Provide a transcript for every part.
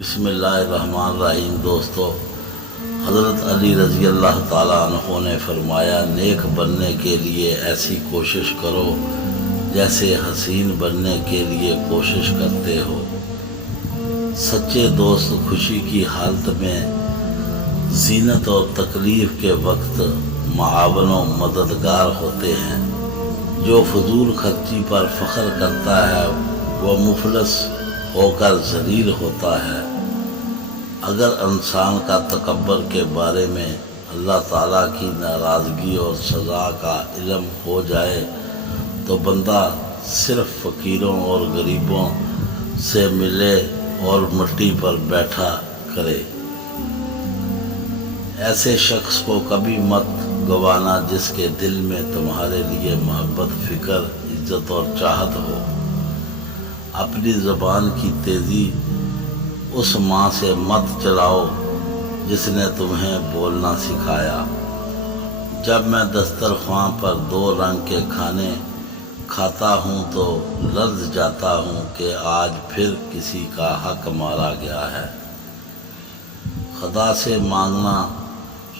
بسم اللہ الرحمن الرحیم۔ دوستو، حضرت علی رضی اللہ تعالیٰ عنہ نے فرمایا، نیک بننے کے لیے ایسی کوشش کرو جیسے حسین بننے کے لیے کوشش کرتے ہو۔ سچے دوست خوشی کی حالت میں زینت اور تکلیف کے وقت معاون و مددگار ہوتے ہیں۔ جو فضول خرچی پر فخر کرتا ہے وہ مفلس ہو کر ذلیل ہوتا ہے۔ اگر انسان کا تکبر کے بارے میں اللہ تعالیٰ کی ناراضگی اور سزا کا علم ہو جائے تو بندہ صرف فقیروں اور غریبوں سے ملے اور مٹی پر بیٹھا کرے۔ ایسے شخص کو کبھی مت گوانا جس کے دل میں تمہارے لیے محبت، فکر، عزت اور چاہت ہو۔ اپنی زبان کی تیزی اس ماں سے مت چلاؤ جس نے تمہیں بولنا سکھایا۔ جب میں دسترخوان پر 2 رنگ کے کھانے کھاتا ہوں تو لرز جاتا ہوں کہ آج پھر کسی کا حق مارا گیا ہے۔ خدا سے مانگنا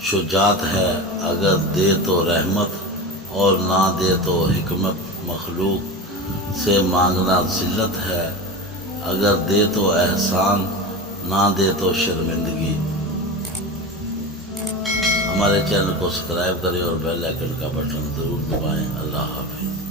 شجاعت ہے، اگر دے تو رحمت اور نہ دے تو حکمت۔ مخلوق سے مانگنا ذلت ہے، اگر دے تو احسان، نہ دے تو شرمندگی۔ ہمارے چینل کو سبسکرائب کریں اور بیل آئیکن کا بٹن ضرور دبائیں۔ اللہ حافظ۔